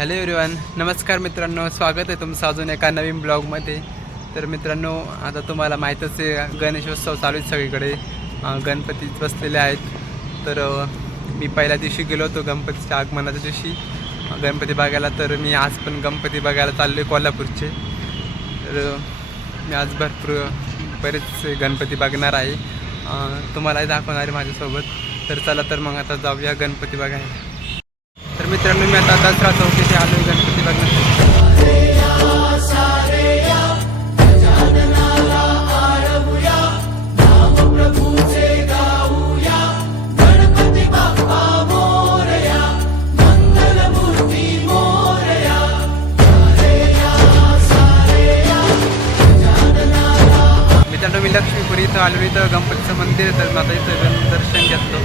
Hello everyone नमस्कार मित्रांनो. स्वागत आहे तुमचं अजून एका नवीन ब्लॉगमध्ये. तर मित्रांनो आता तुम्हाला माहीतच आहे गणेशोत्सव चालू आहे सगळीकडे. गणपतीच गणपती बसलेले आहेत. तर मी पहिल्या दिवशी गेलो होतो गणपतीच्या आगमनाच्या दिवशी. गणपती बघायला तर मी आज पण गणपती बघायला चाललो आहे कोल्हापूरचे. तर मी आज भरपूर बरेच गणपती बघणार आहे. तुम्हालाही दाखवणार आहे माझ्यासोबत. तर चला तर मग आता जाऊया गणपती बघायला. तर मित्रांनो मी आता दसरा चौथीचे आलो गणपती बघण्यासाठी. मित्रांनो मी लक्ष्मीपुरी इथं आलो इथं गणपतीचं मंदिर तर माझं इथं दर्शन घेतलं.